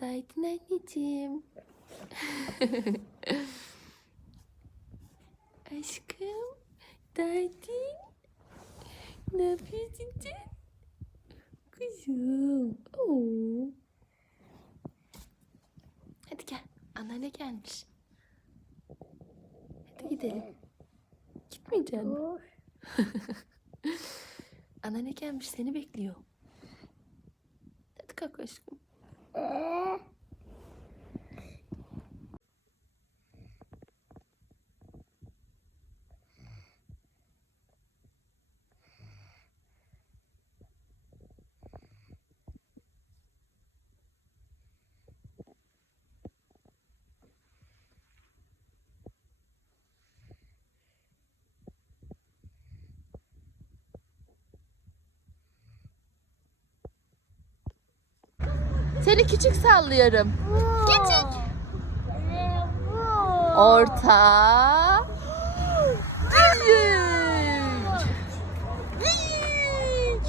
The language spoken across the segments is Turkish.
Günaydın anneciğim. Aşkım. Günaydın. Ne yapıyorsun sen? Kuzum. Oo. Hadi gel. Anneanne gelmiş. Hadi gidelim. Gitmeyeceksin mi? Anneanne gelmiş seni bekliyor. Hadi kalk aşkım. Uh. Seni küçük sallıyorum. Küçük. Orta. Büyük. Büyük.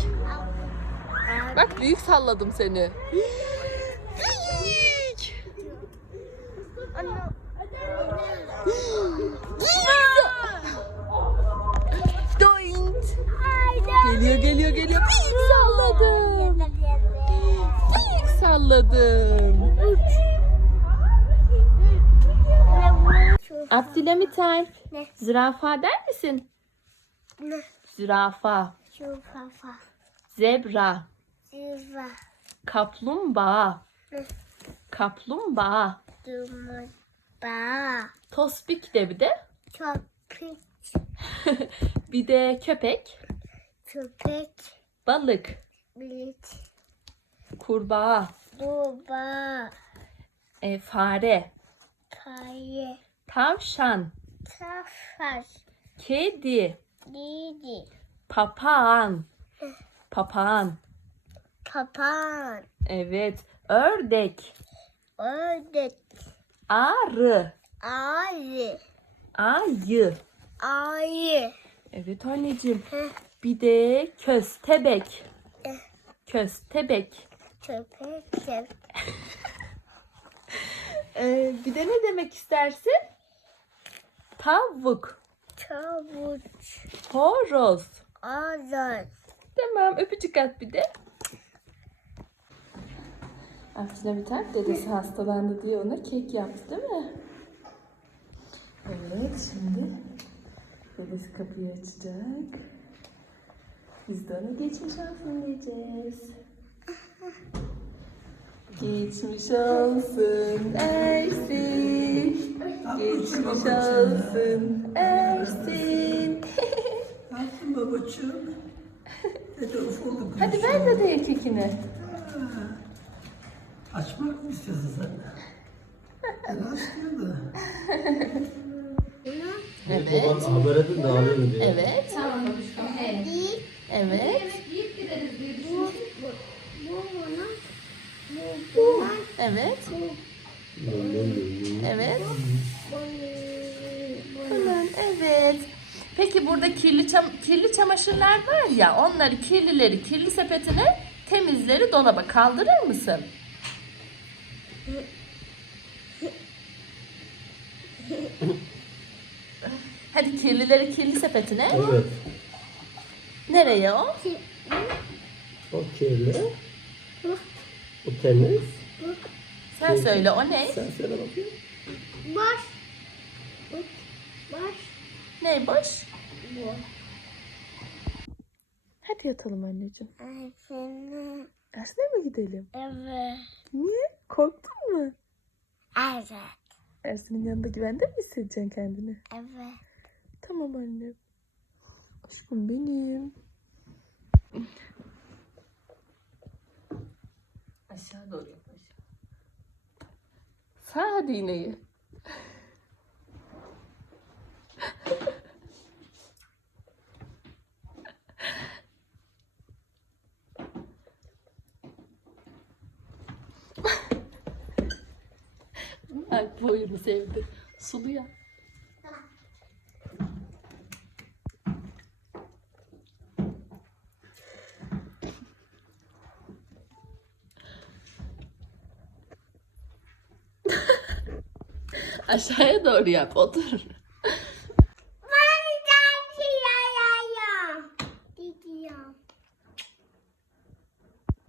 Bak büyük salladım seni. Büyük salladım. Abdülhamit Alp. Ne? Zürafa der misin? Ne? Zürafa. Şufafa. Zebra. Ziva. Kaplumbağa. Ne? Kaplumbağa. Dumaba. Tospik de bir de. Köpek. bir de köpek. Köpek. Balık. Bilit. Kurbağa. Duba. e, fare. Kaya. Tavşan. Tafas. Kedi. Didi. Papağan. Papağan. Papan. Evet. Ördek. Ördek. Arı. Ayı. Ayı. Ayı. Evet anneciğim. Bir de köstebek. Eh. Köstebek. Köpek. Ee, bir de ne demek istersin? Tavuk. Çavuş. Horoz. Azaz. Tamam öpücük at bir de. Abdülhamit Alp dedesi hastalandı diye ona kek yaptı değil mi? Evet şimdi dedesi kapıyı açacak. Biz de ona geçmiş olsun diyeceğiz. Geçmiş olsun Ersin. Geçmiş olsun Ersin. Nasılsın babacığım? Hadi ver dedeye kekini. Açmak mı istiyorsun sen? Ben açmıyor da. Evet. Baban haber edin de alayım diye. Evet. Evet. Bu buna. Bu buna. Evet. Evet. Tamam, evet. Peki burada kirli çam- kirli çamaşırlar var ya, onları kirlileri kirli sepetine, temizleri dolaba kaldırır mısın? Hadi kirlileri kirli sepetine. Evet. Nereye o? O kirli. O temiz. Sen söyle o ne? Sen söyle bakayım. Baş. Baş. Ne boş? Bu. Hadi yatalım anneciğim. Efendim. Dersine mi gidelim? Evet. Niye? Korktun mu? Evet. Ersin'in yanında güvende mi hissedeceksin kendini? Evet. Tamam annem. Aşkım benim. Aşağı doğru. Sağ hadi iğneyi. Ay bu oyunu sevdi. Sulu ya. Aşağıya doğru yap. Otur.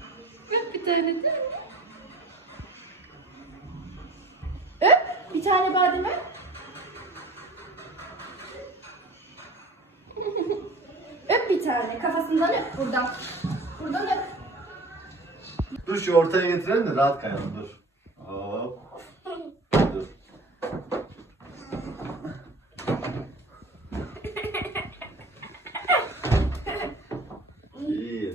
De. Öp bir tane mi? Öp. Bir tane bademe. öp bir tane. Kafasından öp. Buradan. Buradan öp. Dur şu ortaya getirelim de rahat kayalım dur. Hop. Dur. İyi.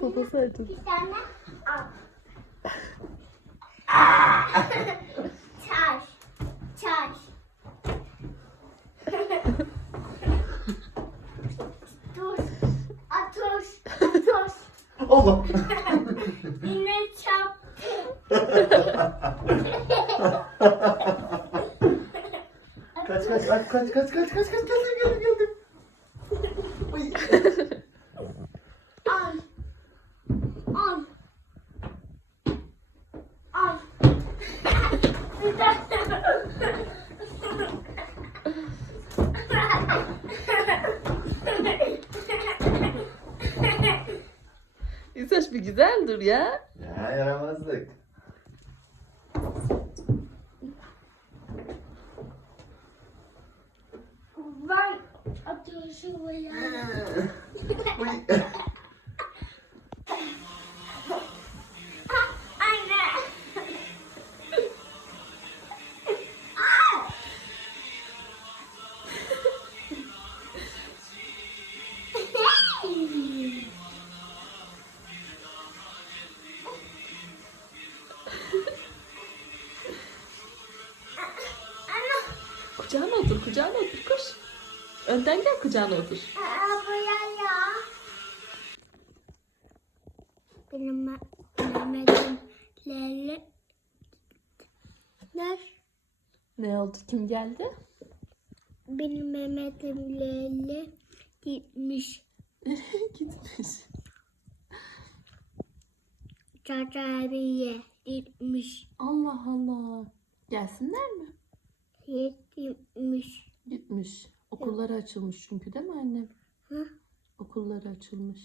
Babası acıdı. Bir tane al. Çay. Çay. Dur. Atış. Atış. Allah. Yine çarptı. Kaç kaç kaç kaç kaç kaç kaç kaç geldim geldim geldim. Uy. Al. Al. Al. Bir tane. İsaş bir güzel dur ya. Ya yaramazlık. Ben atışı var. Kucağına otur koş. Önden gel kucağına otur. Aa, buraya ya. Benim Mehmet'im Leyli. Ne? Ne oldu kim geldi? Benim Mehmet'im Leyli gitmiş. Gitmiş. Çarşabıya gitmiş. Allah Allah. Gelsinler mi? Gitmiş. Gitmiş. Okulları açılmış çünkü değil mi annem? Hı? Okulları açılmış.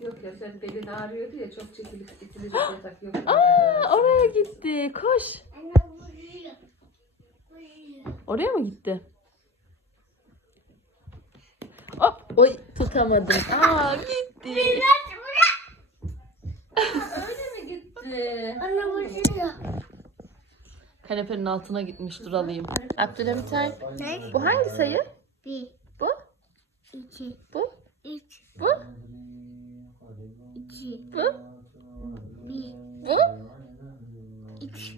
Yok ya sen belin ağrıyordu ya çok çekilip çekilip yatak yok. Aa, oraya gitti. Koş. Anne vuruyor. Vuruyor. Oraya mı gitti? Hop. Oy tutamadım. Aa gitti. Gitti? Anne vuruyor. Kanepenin altına gitmiş. Dur alayım. Abdülhamit Alp. Ne? Bu hangi sayı? Bir, Bu? iki, Bu? üç, Bu? iki, Bu? bir, Bu? üç.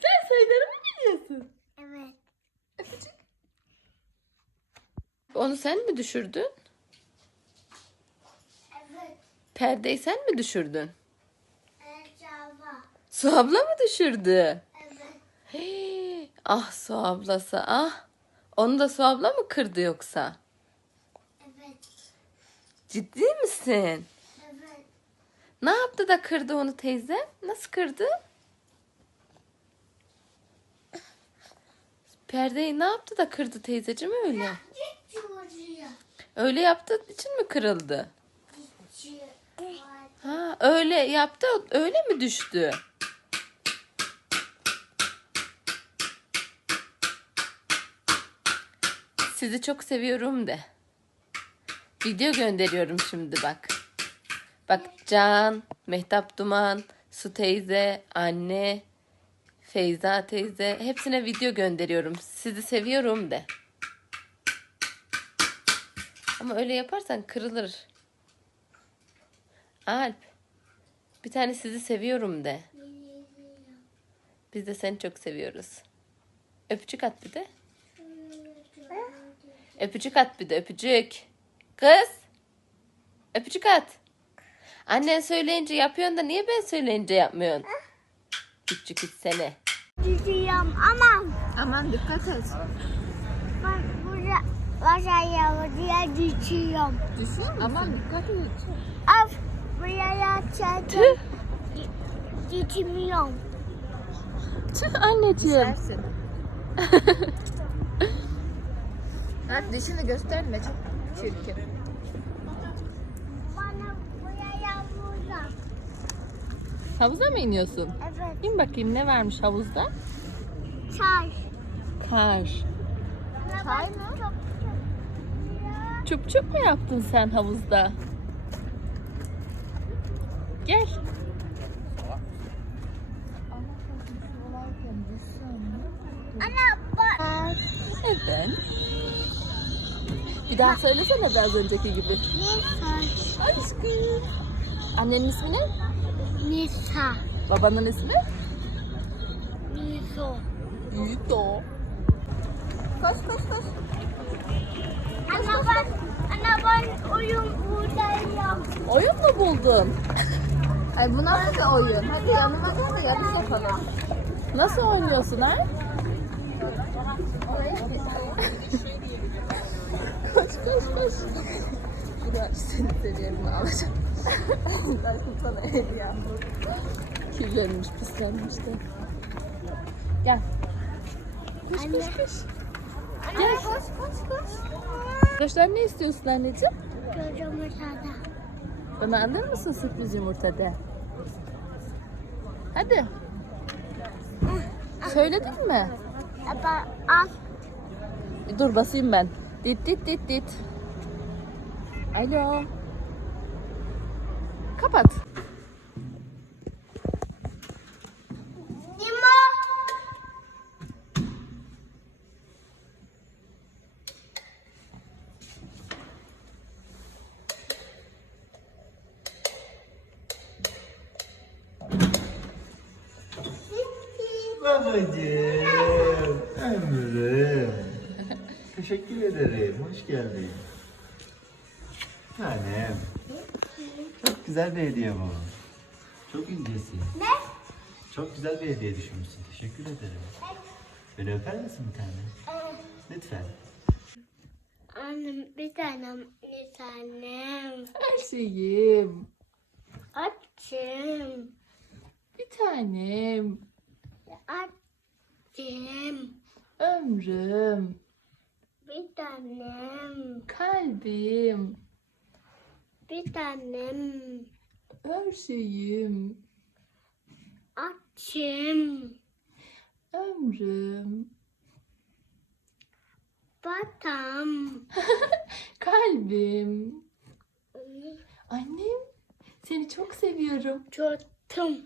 Sen sayıları mı biliyorsun? Evet. Onu sen mi düşürdün? Evet. Perdeyi sen mi düşürdün? Evet. Su abla mı düşürdü? Evet. Ah Su ablası ah. Onu da Su abla mı kırdı yoksa? Evet. Ciddi misin? Evet. Ne yaptı da kırdı onu teyze? Nasıl kırdı? Perdeyi ne yaptı da kırdı teyzeciğim öyle? Öyle yaptığı için mi kırıldı? Ha, öyle yaptı, öyle mi düştü? Sizi çok seviyorum de. Video gönderiyorum şimdi bak. Bak Can, Mehtap Duman, Su teyze, anne, Feyza teyze hepsine video gönderiyorum. Sizi seviyorum de. Ama öyle yaparsan kırılır. Alp. Bir tane sizi seviyorum de. Biz de seni çok seviyoruz. Öpücük at bir de. Öpücük at bir de öpücük. Kız. Öpücük at. Annen söyleyince yapıyorsun da niye ben söyleyince yapmıyorsun? Küçük içsene. Düşüyorum aman. Aman dikkat et. Bak burada aşağıya diye düşüyorum. Düşün. Aman dikkat et. Af çarptım. Gitmiyorum. Tüh anneciğim. Dersin. Bak dişini gösterme çok çirkin. Bana buraya vuracak. Havuza mı iniyorsun? Evet. İn bakayım ne varmış havuzda? Çay. Kar. Çay mı? Çup çup mu yaptın sen havuzda? Gel. Ana bak. Evet. Bir daha söylesene biraz önceki gibi. Nisa. Aşkım. Annenin ismi ne? Nisa. Babanın ismi? Niso. Yuto. Koş koş koş. Ana ben, ana ben oyun buradayım. Oyun mu buldun? Ay bu nasıl bir oyun? Hadi yanıma gel de yarış yapalım. Nasıl oynuyorsun ha? koş koş koş. Şurada senin seviyeni alacağım. ben sana hediye aldım. Kirlenmiş, pislenmiş de. Gel. Koş Anne. koş koş. Ana koş koş koş. Arkadaşlar ne istiyorsun anneciğim? Çocuğum aşağıda. Bana alır mısın sürpriz yumurta de? Hadi. Söyledin mi? Baba al. Dur basayım ben. Dit dit dit dit. Alo. Kapat. Babacığım, ömrüm. Teşekkür ederim, hoş geldin. Tanem. Çok güzel bir hediye bu. Çok incesin. Ne? Çok güzel bir hediye düşünmüşsün. Teşekkür ederim. Beni öper misin bir tane? Lütfen. Annem bir tanem bir tanem. Her şeyim. Açım. Bir tanem. Açım. Ömrüm. Bir tanem. Kalbim. Bir tanem. Her şeyim. Açım. Ömrüm. Batam. Kalbim. Annem. Seni çok seviyorum. Çotum.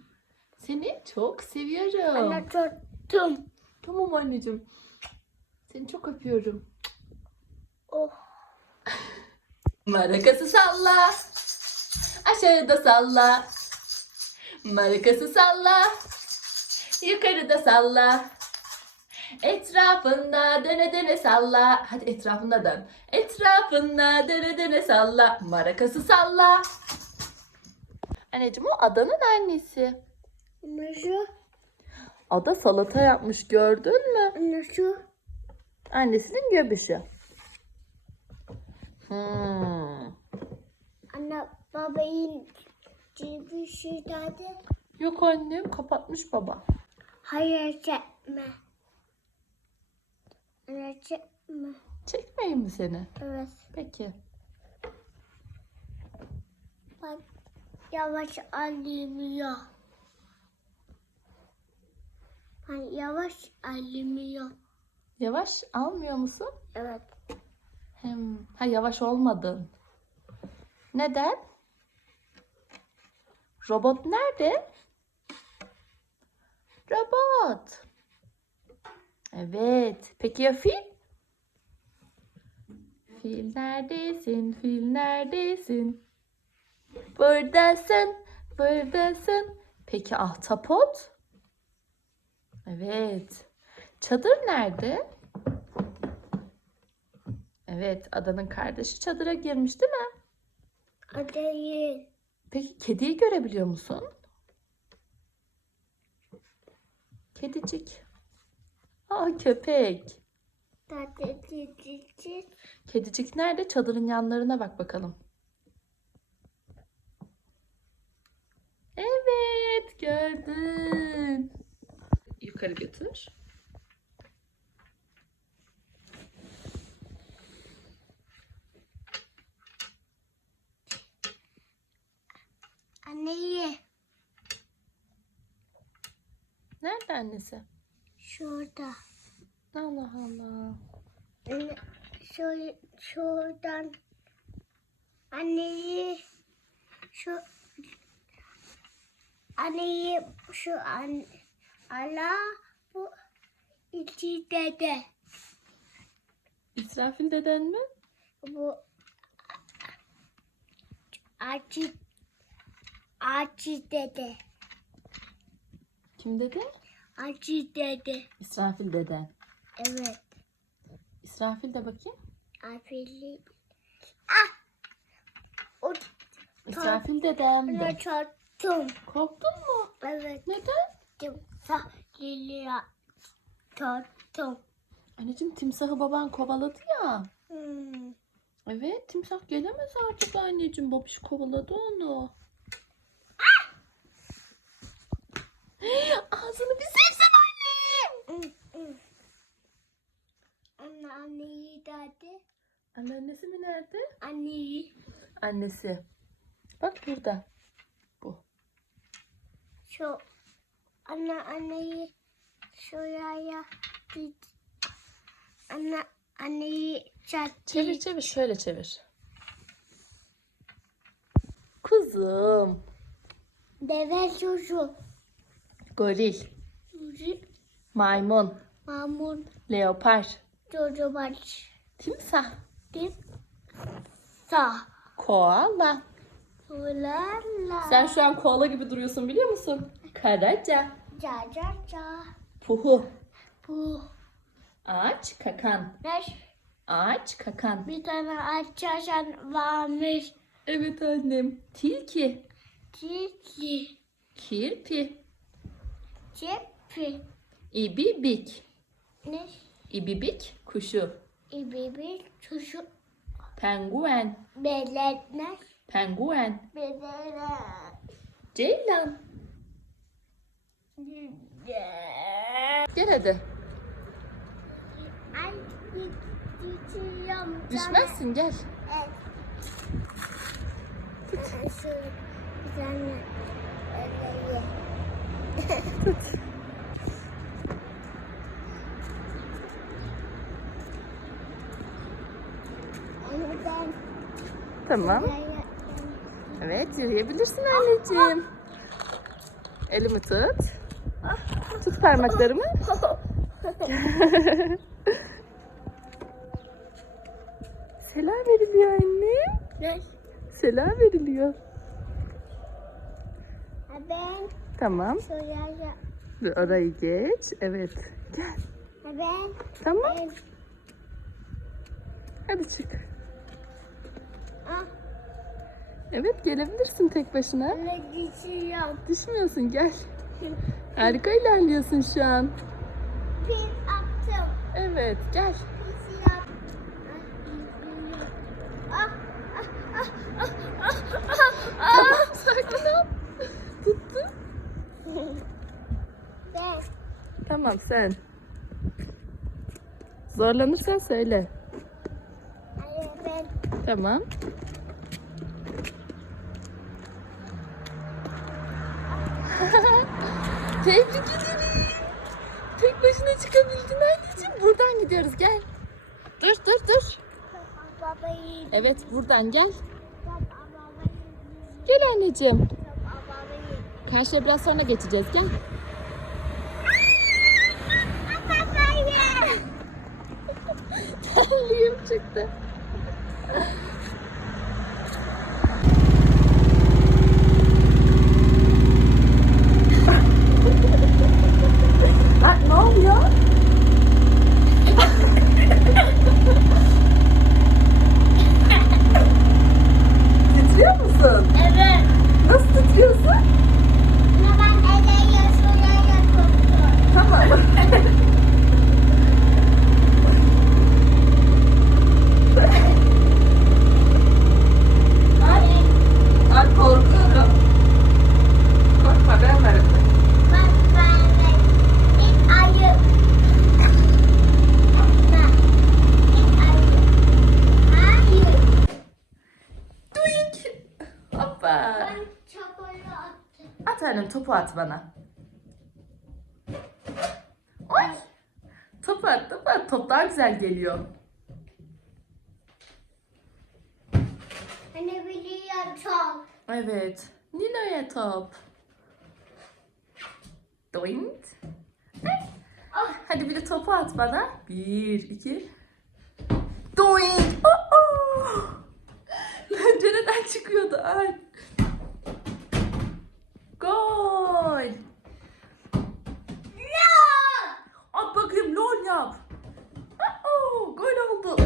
Seni çok seviyorum. Ana çotum. Tamam anneciğim. Seni çok öpüyorum. Oh. Marakası salla. Aşağıda salla. Marakası salla. Yukarıda salla. Etrafında döne döne salla. Hadi etrafında dön. Etrafında döne döne salla. Marakası salla. Anneciğim o adanın annesi. Nasıl? Ada salata yapmış gördün mü? Nasıl? Annesinin göbüşü. Hmm. Ana babayın cibi şuradaydı. Yok annem kapatmış baba. Hayır çekme. Ana çekme. Çekmeyeyim mi seni? Evet. Peki. Bak yavaş alınıyor. Ben yavaş alınıyor. Yavaş almıyor musun? Evet. Hem ha yavaş olmadın. Neden? Robot nerede? Robot. Evet. Peki ya fil? Fil neredesin? Fil neredesin? Buradasın, buradasın. Peki ahtapot? Evet. Çadır nerede? Evet, adanın kardeşi çadıra girmiş değil mi? Adayı. Peki kediyi görebiliyor musun? Kedicik. Aa köpek. Çiçek. Kedicik nerede? Çadırın yanlarına bak bakalım. Evet, gördün. Yukarı götür. Anneyi. Nerede annesi? Şurada. Allah Allah. Anne, şu, şuradan. Anneyi. Şu. Anneyi şu an. Ala bu iki dede. İsrafil deden mi? Bu acı acı dede. Kim dedi? Acı dede. İsrafil deden. Evet. İsrafil de bakayım. Afili. Ah! O İsrafil dedem de. Korktun mu? Evet. Neden? Timsah liliya çarptım. Anneciğim timsahı baban kovaladı ya. Hmm. Evet timsah gelemez artık anneciğim. Babiş kovaladı onu. Ağzını bir sevsem anne. Hmm, hmm. Anne anneyi dedi. Anneannesi mi nerede? Anneyi Annesi. Bak burada. Bu. şu anne anneyi şuraya git. Anne anneyi çarptı. Çevir çevir şöyle çevir. Kuzum. Deve çocuğu. Goril. Maymun. Mamun Leopar. çocuğu baş. Timsah. Dim. Sağ. Koala. Ulala. Sen şu an koala gibi duruyorsun biliyor musun? Karaca. Ca ca. Puhu. Bu. Ağaç kakan. Ne? Ağaç kakan. Bir tane açacan varmış. Evet annem. Tilki. Çiki. Kirpi. Çepi. İbibik. Ne? İbibik kuşu. İbibi çocuk. Penguen. Beletler. Penguen. Beletler. Ceylan. Gel hadi. Ay düşüyorum. Düşmezsin gel. Evet. Ben Tamam. Evet yürüyebilirsin anneciğim. Elimi tut. Tut parmaklarımı. Selam veriliyor anne. Ne? Selam veriliyor. Ben Tamam. şuraya Dur, Orayı geç. Evet. Gel. ben Tamam. ben Hadi çık. ah Evet gelebilirsin tek başına. öyle düşüyorum. Düşmüyorsun gel. Harika ilerliyorsun şu an. Pil attım. Evet gel. Ah, ah, ah, ah, ah, ah, ah. Tamam sakin ol. Tuttu. Ben Tamam sen. Zorlanırsan söyle. hayır ben Tamam. Tebrik ederim. Tek başına çıkabildin anneciğim. Buradan gidiyoruz gel. Dur dur dur. babayı Evet buradan gel. Gel anneciğim. Karşıya biraz sonra geçeceğiz gel. Terliğim çıktı. At bana. Oy. Topu at, topu at. Top daha güzel geliyor. Anne biliyor çok. Evet. Nilo'ya top. Doink. Ay. Ah, Hadi bir de topu at bana. Bir, iki. Doink. Oh, oh. Pencereden çıkıyordu. Ay. Gol. At bakayım lol yap. Oh, gol oldu.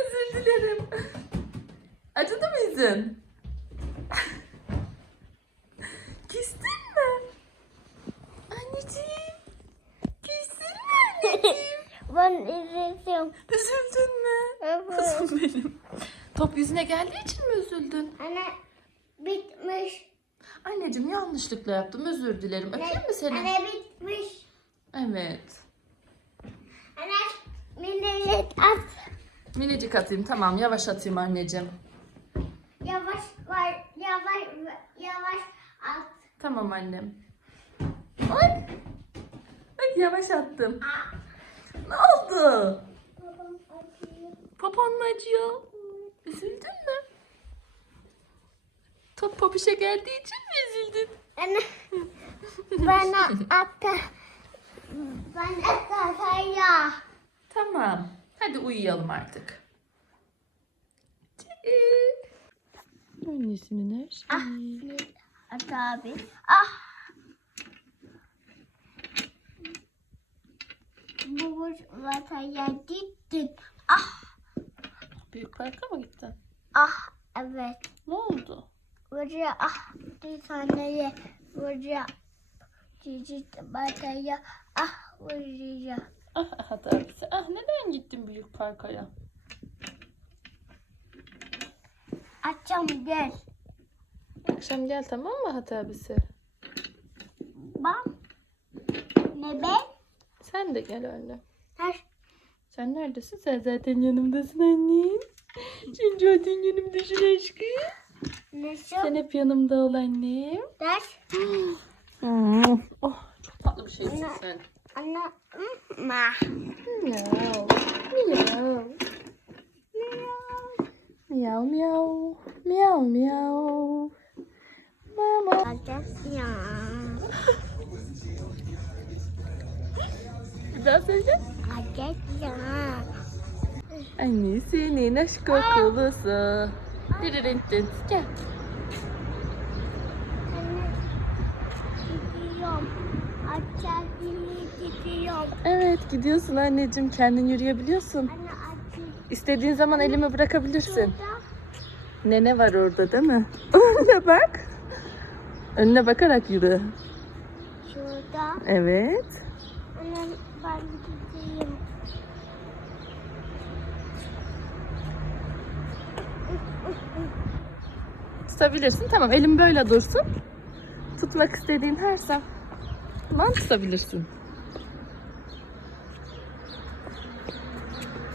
Özür dilerim. Acıdı mı yüzün? Küstün mü? Anneciğim. Küstün mü anneciğim? Ben izleyeceğim. Üzüldün mü? Evet. Kızım benim. Top yüzüne geldiği için mi üzüldün? Anne bitmiş. Anneciğim yanlışlıkla yaptım. Özür dilerim. Öpeyim mi seni? Anne bitmiş. Evet. Anne millet at. Minicik atayım. Tamam yavaş atayım anneciğim. Yavaş var. Yavaş yavaş at. Tamam annem. Ay. Ay yavaş attım. Ne oldu? Papan mı acıyor? Üzüldün mü? Top popişe geldiği için mi üzüldün? Anne bana attı. Bana attı ya. Tamam. Hadi uyuyalım artık. Annesinin her şeyi. At abi. Ah. Bu vataya gittin. Ah. Büyük parka mı gittin? Ah evet. Ne oldu? Buraya ah bir taneye buraya cici bataya ah buraya. Ah ah tabii. Ah neden gittin büyük parkaya? Açam gel. Akşam gel tamam mı Hata abisi? Bak. Ne ben? Sen de gel öyle. Her Sen neredesin? Sen zaten yanımdasın annem. Sen zaten yanımdasın aşkım. nasıl Sen hep yanımda ol annem. ders? Oh, çok tatlı bir şeysin sen. Anne ma. Miau. Miau. Miau miau. Miau miau. Mama. Ya. daha söyle. Ders ya. Annesinin aşk kokulusu. Gel. Gidiyorum. Açar gidiyorum. Evet gidiyorsun anneciğim. Kendin yürüyebiliyorsun. İstediğin zaman elimi bırakabilirsin. Nene var orada değil mi? Önüne bak. Önüne bakarak yürü. Şurada. Evet. Anne ben gideyim. Tutabilirsin. Tamam elim böyle dursun. Tutmak istediğin her zaman tutabilirsin.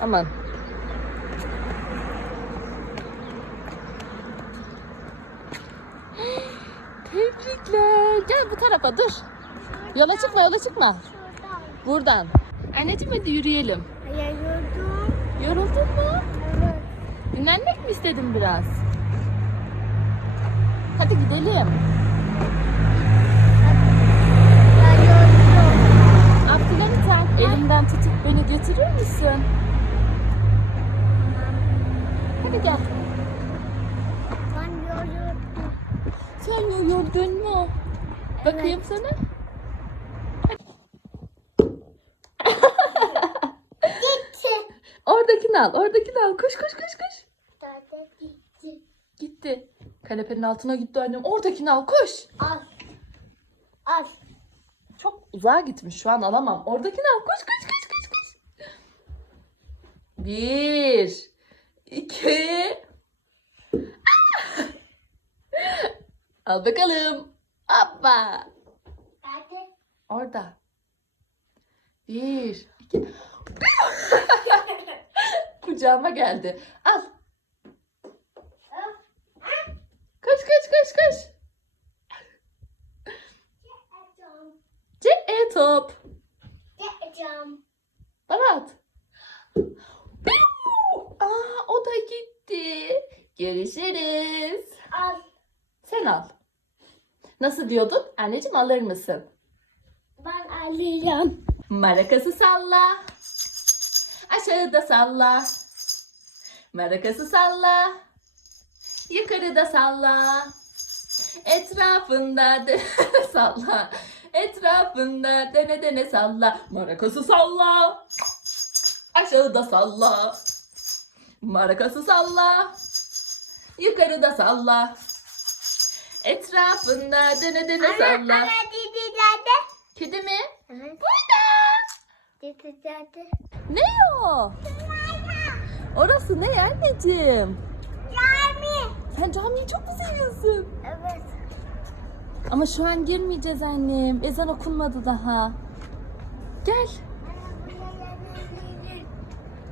Aman. Tebrikler. Gel bu tarafa dur. Yola çıkma yola çıkma. Buradan. Anneciğim hadi yürüyelim. Ayıyordum. Yoruldun mu? Evet. Dinlenmek mi istedin biraz? Hadi gidelim. Abdülhamit elimden tutup beni götürür müsün? Hadi gel. Ben yoruldum. Sen yoruldun mu? Bakayım sana. Gitti. Oradakini al, oradakini al. Koş koş koş koş. Gitti. Gitti. Kanepenin altına gitti annem. Oradakini al, koş. Al. Al. Çok uzağa gitmiş. Şu an alamam. Oradakini al. Koş koş koş koş koş. Bir. iki. Ah! Al bakalım. Hoppa. Dada. Orada. Bir. iki. Kucağıma geldi. Al. Koş koş. C e top. Bana at. Aa, o da gitti. Görüşürüz. Al. Sen al. Nasıl diyordun? Anneciğim alır mısın? Ben alacağım. Marakası salla. Aşağıda salla. Marakası salla. Yukarıda salla. Etrafında döne salla. Etrafında döne döne salla. Marakası salla. Aşağıda salla. Marakası salla. Yukarıda salla. Etrafında döne döne salla. Ana dedi nerede? Kedi mi? Evet. Burada. Dedi nerede? Ne o? Orası ne anneciğim? Cami. Sen camiyi çok mu seviyorsun? Evet. Ama şu an girmeyeceğiz annem. Ezan okunmadı daha. Gel.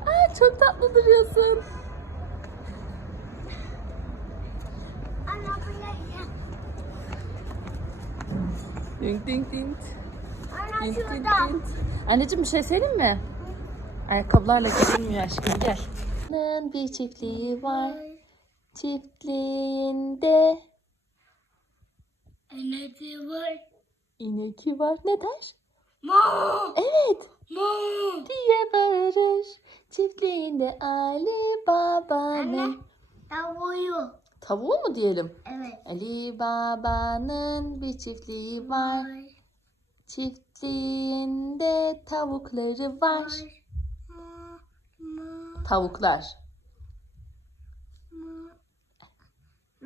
Aa, çok tatlı duruyorsun. Ding ding ding. Ana şurada. Anneciğim bir şey söyleyeyim mi? Ayakkabılarla girilmiyor aşkım gel. Bir çiftliği var. Çiftliğinde Ana var. ineki var. Ne der? Ma. Evet. Ma. diye bağırır. Çiftliğinde Ali Baba'nın. Anne. Tavuğu. Tavuğu mu diyelim? Evet. Ali Baba'nın bir çiftliği var. Çiftliğinde tavukları var. Ma. Ma. Tavuklar.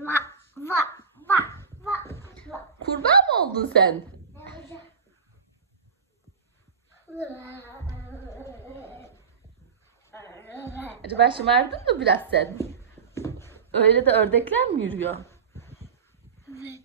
Va. Va. Va. Va. Va. Mı oldun sen? Acaba şımardın mı biraz sen? Öyle de ördekler mi yürüyor? Evet.